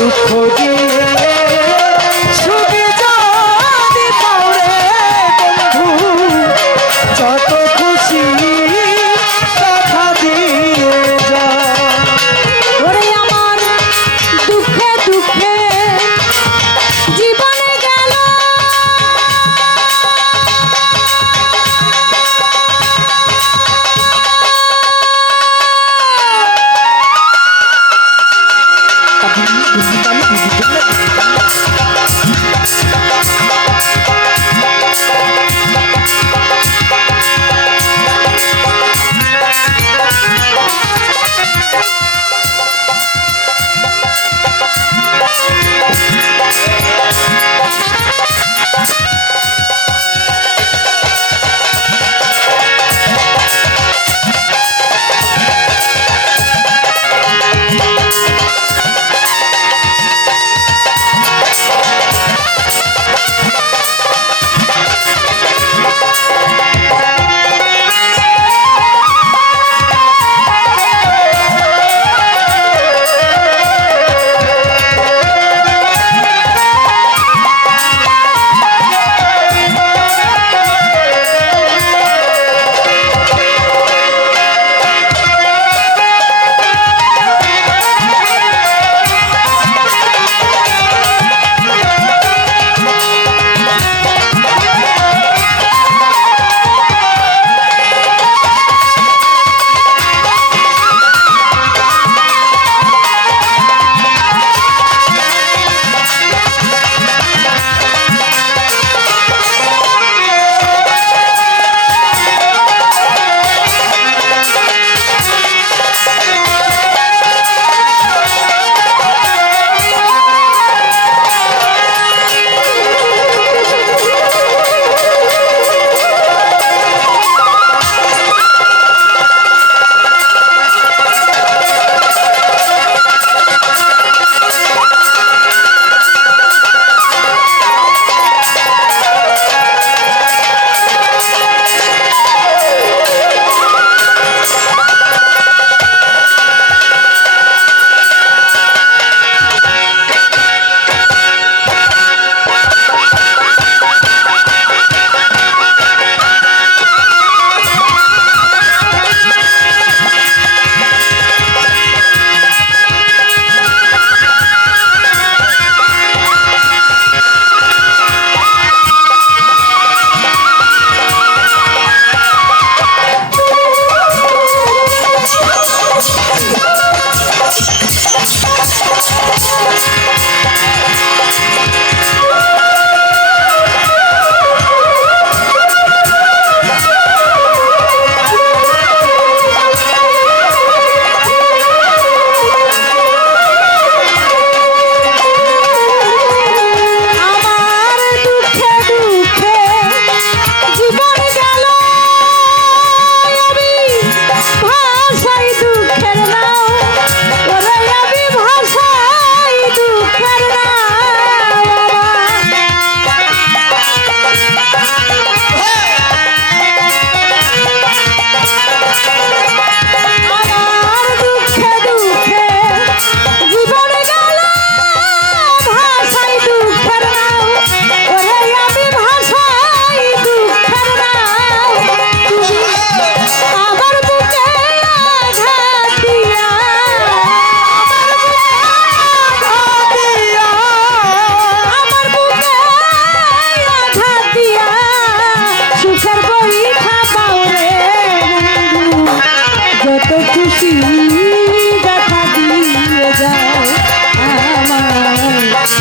দুঃখ দিয়ে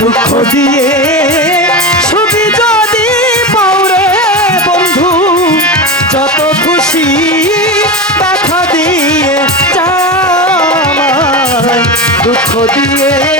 দুঃখ দিয়ে। বন্ধু যত খুশি দিয়ে দুঃখ দিয়ে